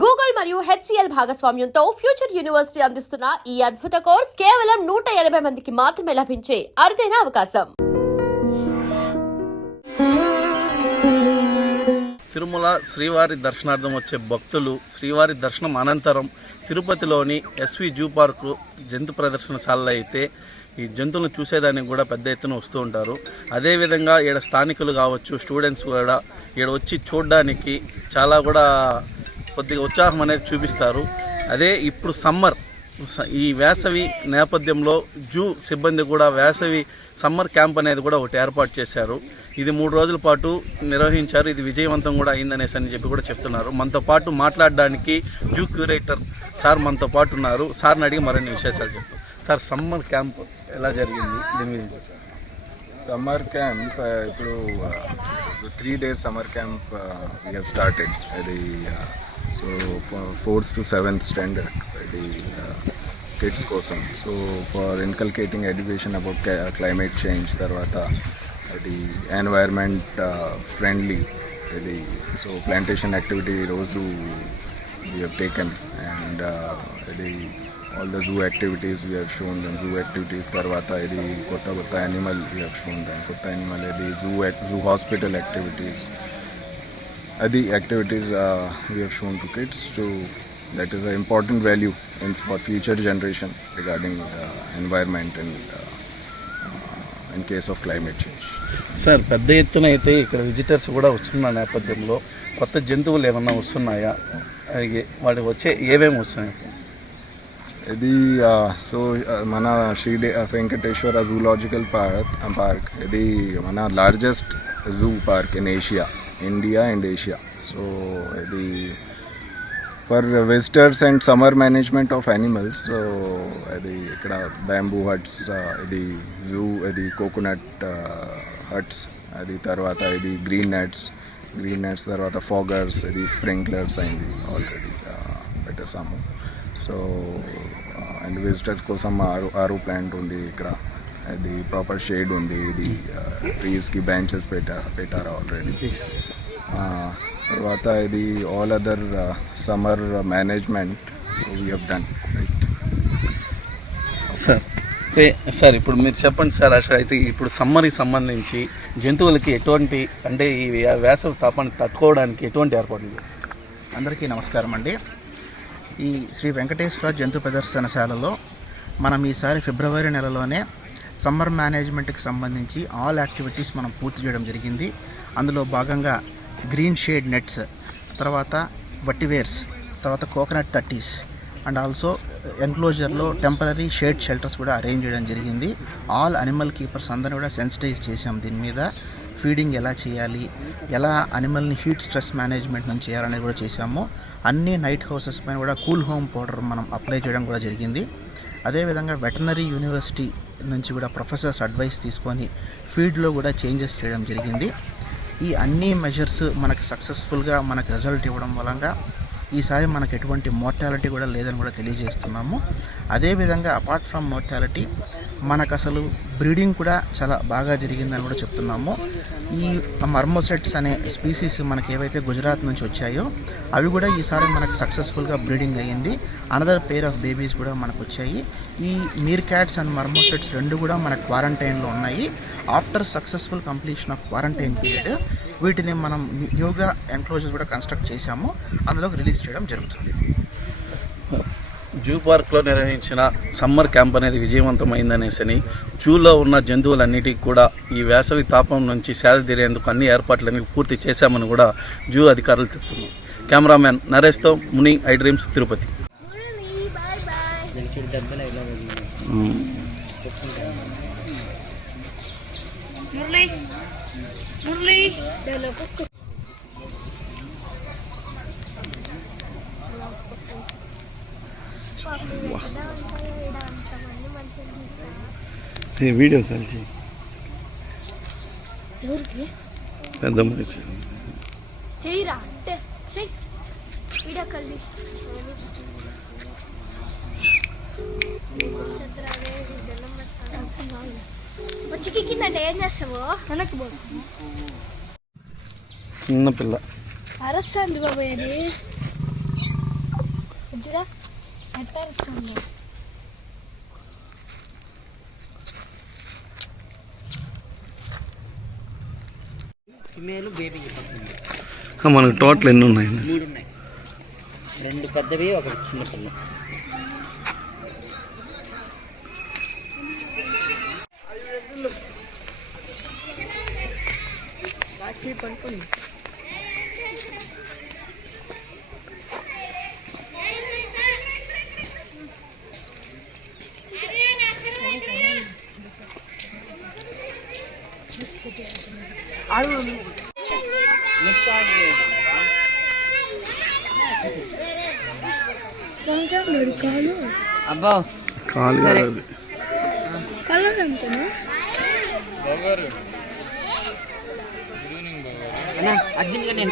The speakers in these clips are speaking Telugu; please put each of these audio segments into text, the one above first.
గూగుల్ మరియు HCL భాగస్వామ్యంతో ఫ్యూచర్ యూనివర్సిటీ అందిస్తున్న ఈ అద్భుత కోర్స్ కేవలం 180 మందికి మాత్రమే లభించే అరుదైన అవకాశం. తిరుమల శ్రీవారి దర్శనార్థం వచ్చే భక్తులు శ్రీవారి దర్శనం అనంతరం తిరుపతిలోని SV జూ పార్కు జంతు ప్రదర్శనశాలలో అయితే ఈ జంతువులను చూసేదానికి కూడా పెద్ద ఎత్తున వస్తూ ఉంటారు. అదేవిధంగా ఈడ స్థానికులు కావచ్చు, స్టూడెంట్స్ కూడా ఈడ వచ్చి చూడడానికి చాలా కూడా కొద్దిగా ఉత్సాహం అనేది చూపిస్తారు. అదే ఇప్పుడు సమ్మర్, ఈ వేసవి నేపథ్యంలో జూ సిబ్బంది కూడా వేసవి సమ్మర్ క్యాంప్ అనేది కూడా ఒకటి ఏర్పాటు చేశారు. ఇది 3 రోజుల పాటు నిర్వహించారు. ఇది విజయవంతం కూడా అయిందనేసి అని చెప్పి కూడా చెప్తున్నారు. మనతో పాటు మాట్లాడడానికి జూ క్యూరేటర్ సార్ మనతో పాటు ఉన్నారు. సార్ని అడిగి మరిన్ని విశేషాలు చెప్తారు. సార్, సమ్మర్ క్యాంప్ ఎలా జరిగింది? దీని మీద సమ్మర్ క్యాంప్ ఇప్పుడు 3 days summer camp we have started. అది so 4th to 7th standard అది కిడ్స్ కోసం. So for inculcating education about climate change, తర్వాత అది ఎన్వైర్మెంట్ ఫ్రెండ్లీ అది సో ప్లాంటేషన్ యాక్టివిటీ ఈరోజు వీ హ్యావ్ టేకెన్. అండ్ అది all the zoo activities we have shown them. Zoo activities tarvata idi kotta animal we have shown them. Kotta animal idi zoo hospital activities, adi activities we have shown to kids. So that is an important value for future generation regarding environment and in case of climate change. Sir, పెద్ద ఎత్తున అయితే ఇక్కడ విజిటర్స్ కూడా వస్తున్న నేపథ్యంలో కొత్త జంతువులు ఏమన్నా వస్తున్నాయా? వాటికి వచ్చే ఏమేమి వస్తున్నాయి? ఇది సో మన శ్రీ వెంకటేశ్వర జూలాజికల్ పార్క్ ఇది మన largest zoo park in India and Asia. So ఇది for visitors and summer management of animals. So అది ఇక్కడ బ్యాంబూ హట్స్, ఇది జూ, ఇది కోకోనట్ హట్స్, అది తర్వాత ఇది గ్రీన్ నెట్స్ తర్వాత ఫాగర్స్, ఇది స్ప్రింక్లర్స్ అయింది ఆల్రెడీ పెట్టేసాము. సో అండ్ విజిటర్స్ కోసం ఆరో ప్లాంట్ ఉంది ఇక్కడ, అది ప్రాపర్ షేడ్ ఉంది, ఇది ట్రీస్కి బెంచెస్ పెట్టారు ఆల్రెడీ. తర్వాత ఇది all other summer management so we have done right. Sir ఇప్పుడు మీరు చెప్పండి సార్, అయితే ఇప్పుడు సమ్మర్కి సంబంధించి జంతువులకి ఎటువంటి, అంటే ఈ వేసవి తాపాన్ని తట్టుకోవడానికి ఎటువంటి ఏర్పాట్లు చేస్తారు? అందరికీ నమస్కారం అండి. ఈ శ్రీ వెంకటేశ్వర జంతు ప్రదర్శనశాలలో మనం ఈసారి ఫిబ్రవరి నెలలోనే సమ్మర్ మేనేజ్మెంట్కి సంబంధించి ఆల్ యాక్టివిటీస్ మనం పూర్తి చేయడం జరిగింది. అందులో భాగంగా గ్రీన్ షేడ్ నెట్స్, తర్వాత వట్టివేర్స్, తర్వాత కోకోనట్ తట్టీస్ అండ్ ఆల్సో ఎన్క్లోజర్లో టెంపరీ షేడ్ షెల్టర్స్ కూడా అరేంజ్ చేయడం జరిగింది. ఆల్ అనిమల్ కీపర్స్ అందరినీ కూడా సెన్సిటైజ్ చేసాం దీని మీద. ఫీడింగ్ ఎలా చేయాలి, ఎలా అనిమల్ని హీట్ స్ట్రెస్ మేనేజ్మెంట్ నుంచి చేయాలనేది కూడా చేసాము. అన్ని నైట్ హౌసెస్ పైన కూడా కూల్ హోమ్ పౌడర్ మనం అప్లై చేయడం కూడా జరిగింది. అదేవిధంగా వెటనరీ యూనివర్సిటీ నుంచి కూడా ప్రొఫెసర్స్ అడ్వైస్ తీసుకొని ఫీడ్లో కూడా చేంజెస్ చేయడం జరిగింది. ఈ అన్ని మెజర్స్ మనకు సక్సెస్ఫుల్గా మనకు రిజల్ట్ ఇవ్వడం వలన ఈసారి మనకు ఎటువంటి మోర్టాలిటీ కూడా లేదని కూడా తెలియజేస్తున్నాము. అదేవిధంగా అపార్ట్ ఫ్రమ్ మోర్టాలిటీ మనకు అసలు బ్రీడింగ్ కూడా చాలా బాగా జరిగిందని కూడా చెప్తున్నాము. ఈ మర్మోసెట్స్ అనే స్పీసీస్ మనకి ఏవైతే గుజరాత్ నుంచి వచ్చాయో అవి కూడా ఈసారి మనకు సక్సెస్ఫుల్గా బ్రీడింగ్ అయ్యింది. అనదర్ పేర్ ఆఫ్ బేబీస్ కూడా మనకు వచ్చాయి. ఈ మీర్ క్యాట్స్ అండ్ మర్మోసెట్స్ 2 కూడా మన క్వారంటైన్లో ఉన్నాయి. After successful completion of quarantine period వీటిని మనం న్యూగా ఎన్క్లోజర్స్ కూడా కన్స్ట్రక్ట్ చేశాము, అందులోకి రిలీజ్ చేయడం జరుగుతుంది. జూ పార్క్లో నిర్వహించిన సమ్మర్ క్యాంప్ అనేది విజయవంతమైందనేసని, జూలో ఉన్న జంతువులన్నిటికీ కూడా ఈ వేసవి తాపం నుంచి సేద తీరేందుకు అన్ని ఏర్పాట్లన్నీ పూర్తి చేశామని కూడా జూ అధికారులు చెప్తున్నారు. Cameraman నరేష్తో Muni, I dreams, Tirupati. Video call చేయి. పెద్ద చేయరా వీడియో కాల్ వచ్చి కింద ఏం చేస్తావు? వెనక్కి పో. చిన్నపిల్ల అరస్సండి బాబాయ్, అది చూడా ఎట్లా ఇస్తుంది ఫిమేల్ బేబీ పడుతుంది. మనకు టోటల్ ఎన్ని ఉన్నాయి? 3 ఉన్నాయి, 2 పెద్దవి, 1 చిన్న పిల్ల. అబ్బా కలర్ ఎంతనా అర్జున్గా నేను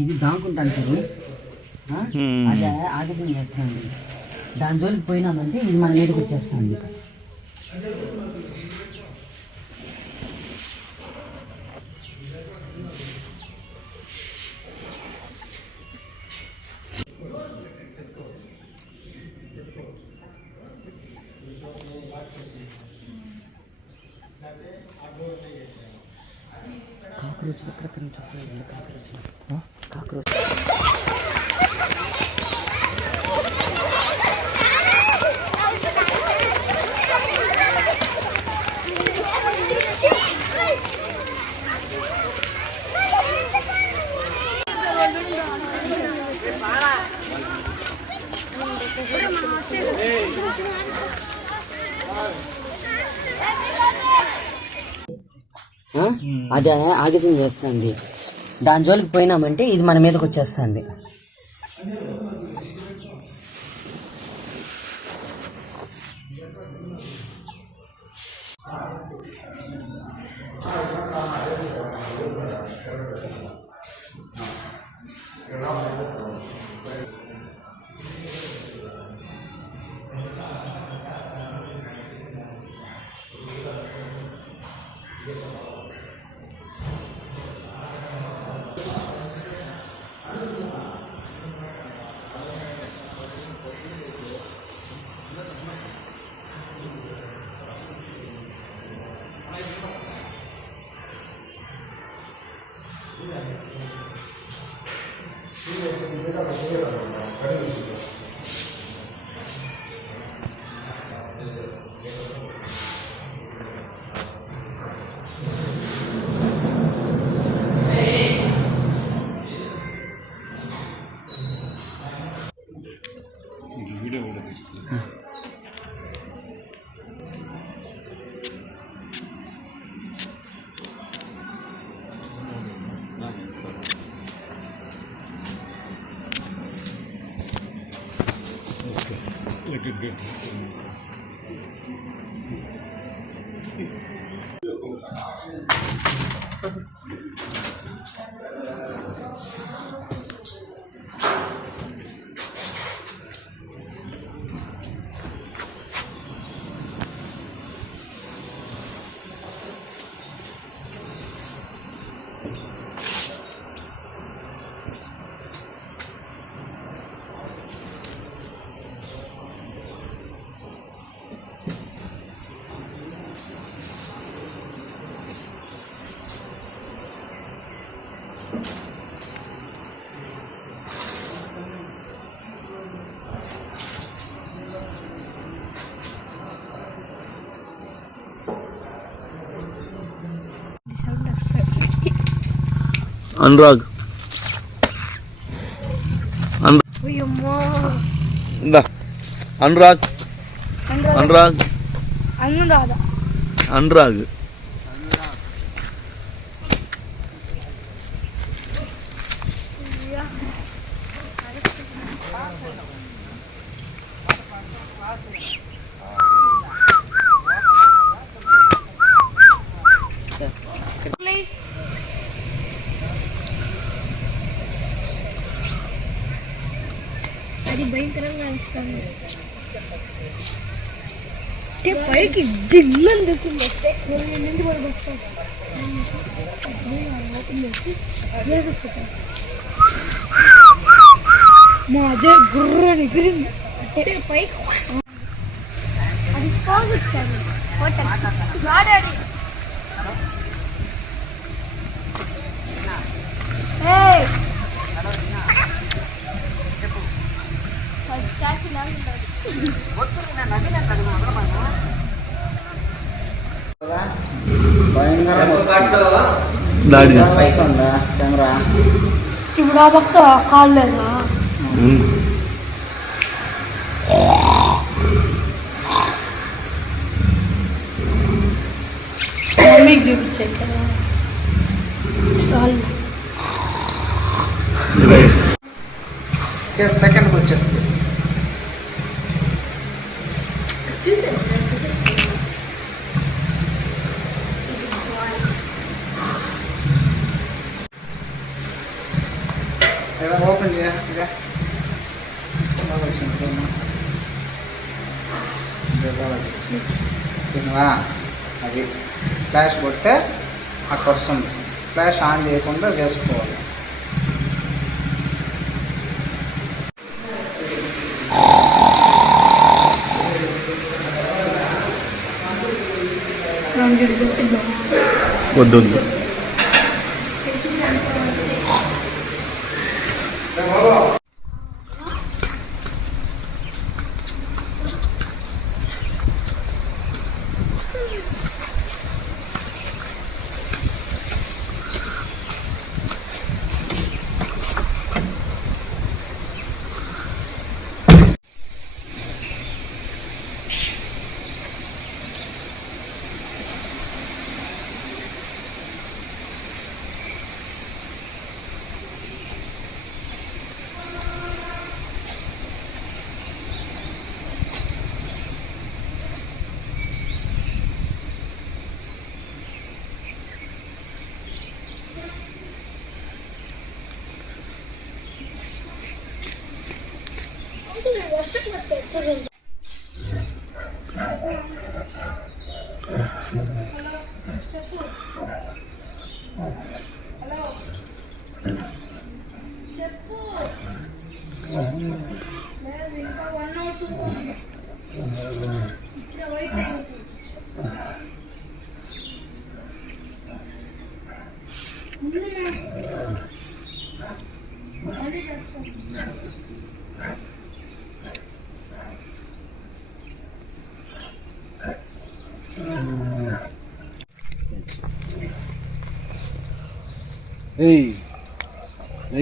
ఇది దాక్కుంటాను సార్, అది ఆగిపోయి చేస్తాను. దాని జోలికి పోయినామంటే ఇది మన మీదకి వచ్చేస్తుంది. కాక్రోచ్ ఎక్కడ కాక్రోచ్ అదే ఆగితం చేస్తుంది. దాని జోలికి పోయినామంటే ఇది మన మీదకి వచ్చేస్తుంది. అనురాగ్ అయ్యమ్మో అనురాగ్ అనురాగ్ అనురాధ అనురాగ్ అది భయంకరంగా ఇస్తుంది అంటే పైకి జిమ్మని దిక్కుంది వస్తే నుండి కూడా వస్తాను మా అదే గుర్రని ఎగిరింది అంటే పైకి అది పోగుస్తాను వాడాలి దాడి కెమెరా ఇప్పుడు ఆ పక్క కాలేదా మమ్మీకి చూపించాను కదా సెకండ్కి వచ్చేస్తుంది. ఓపెన్ చేయ అది ఫ్లాష్ కొడితే అక్కడ వస్తుంది. ఫ్లాష్ ఆన్ చేయకుండా వేసుకోవాలి. వద్దు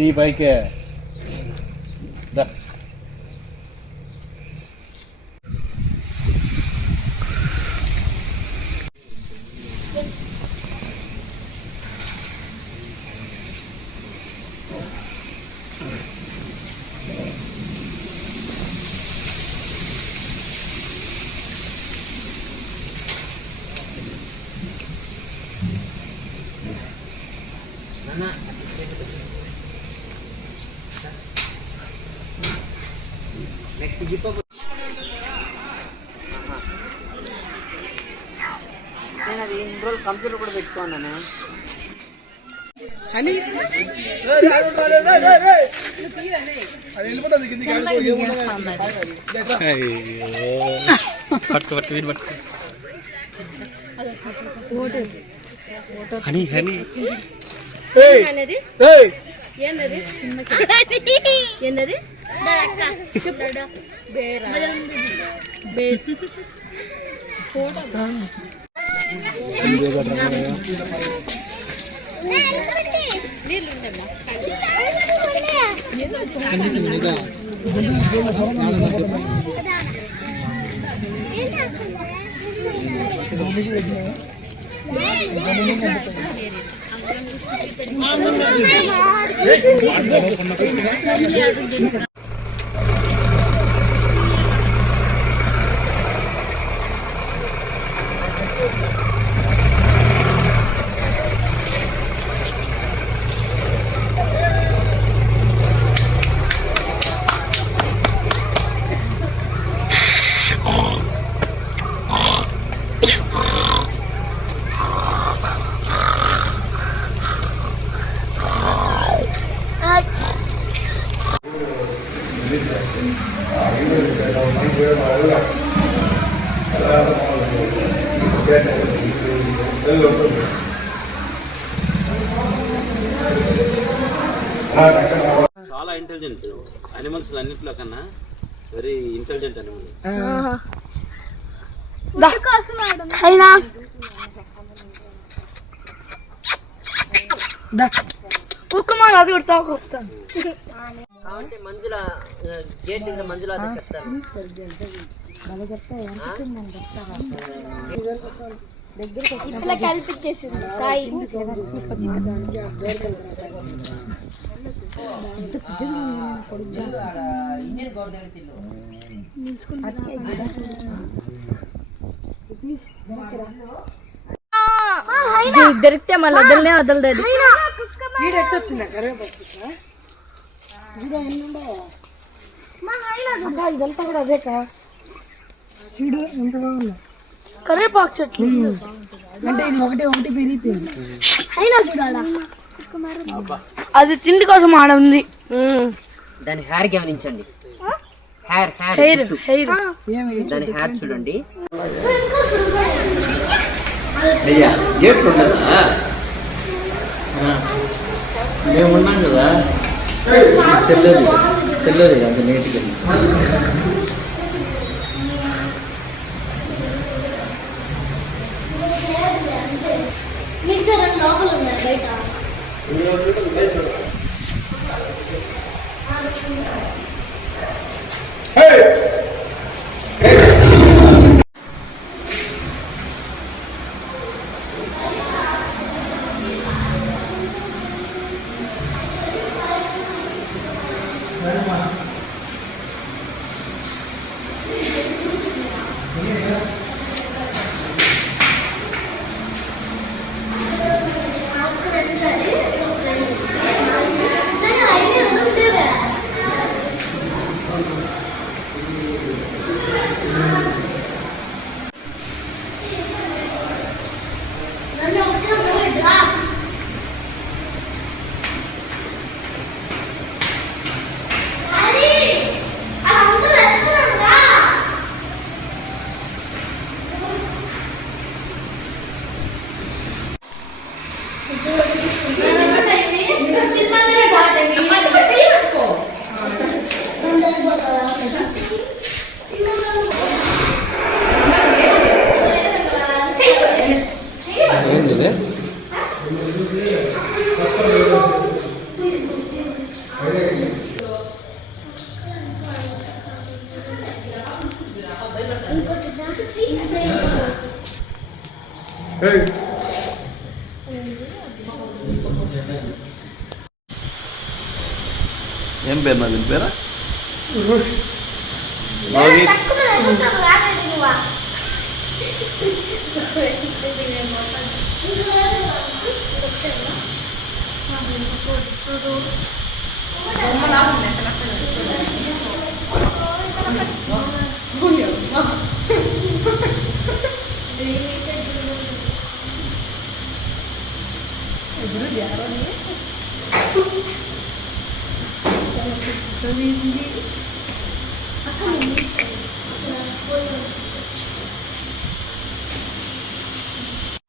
ఈ బైకే నెక్స్ట్ జిప్ నేను అది ఇన్ని రోజులు కంప్యూటర్ కూడా పెట్టుకున్నాను. చాలా ఇంటెలిజెంట్ అనిమల్స్ అన్నింటిలో కన్నా వెరీ ఇంటెలిజెంట్ అనిమల్. కాబట్టి మంజుల గేట్ దగ్గర మంజుల చెప్తాను. ఇట్లా కల్పించేసింది సాయి. దొరికితే మళ్ళీ వదలనే వదలలేదు. ఇదంతా కూడా అదే కా కరేపాకు చెట్లు అంటే ఇది ఒకటి పెరిగిపోయింది. అయినా చూడాలా అది తిండి కోసం ఆడ ఉంది. దాని హెయిర్ గమనించండి. హెయిర్ దాని హెయిర్ చూడండి. అయ్యా గేట్ ఉండదా? మేము ఉన్నాం కదా, చెల్లది అంత నీట్గా ఏం పేరు నా దీని పేరా?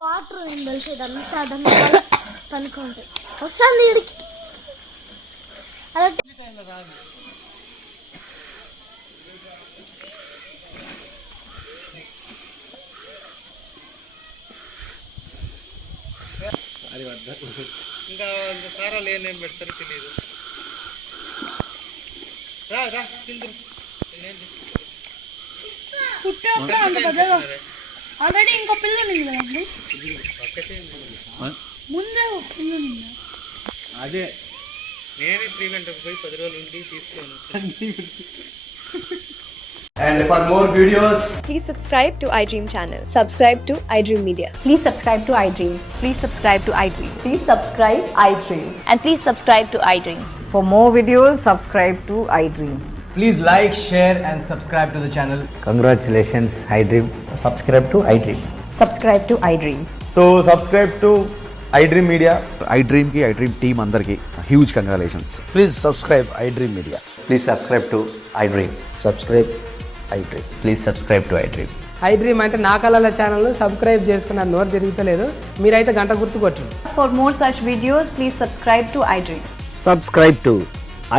వాటర్ ఏం తెలిసి ఇదంతా పనుకుంటాయి వస్తుంది ఇడికి అలా ఇంకా కారాలు ఏమేం పెడతారో తెలియదు. రా రా తిందు. పుట్టే అంత పెద్దగా ఆల్రెడీ ఇంకో పిల్ల ఉంది కదండి ముందే ఒక పిల్ల ఉంది. అదే నేనే ప్రీవెంట్కి పోయి 10 రోజులు ఉండి తీసుకోను. And for more videos, Please subscribe to iDream channel. Subscribe to iDream Media. Please subscribe to iDream. Please subscribe to iDream. Please subscribe iDream. And please subscribe to iDream. For more videos, subscribe to iDream. Please like, share and subscribe to the channel. congratulations, iDream. Subscribe to iDream. Subscribe to iDream. So subscribe to iDream Media. iDream ki iDream team అందరికి huge congratulations. Please subscribe iDream Media. Please subscribe to iDream. Subscribe iDream. Please subscribe to iDream. iDream అంటే నా కళల ఛానల్ సబ్స్క్రైబ్ చేసుకున్న నోరు తిరుగుతలేదు, మీరైతే గంట గుర్తు కొట్టండి. For more such videos, please subscribe to iDream. Subscribe to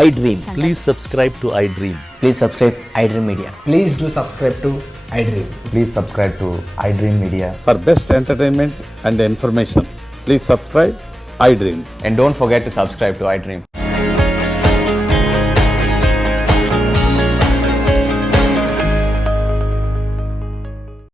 iDream. Please subscribe to iDream. Please subscribe iDream Media. Please do subscribe to iDream. Please subscribe to iDream Media. For best entertainment and information, please subscribe iDream. And don't forget to subscribe to iDream.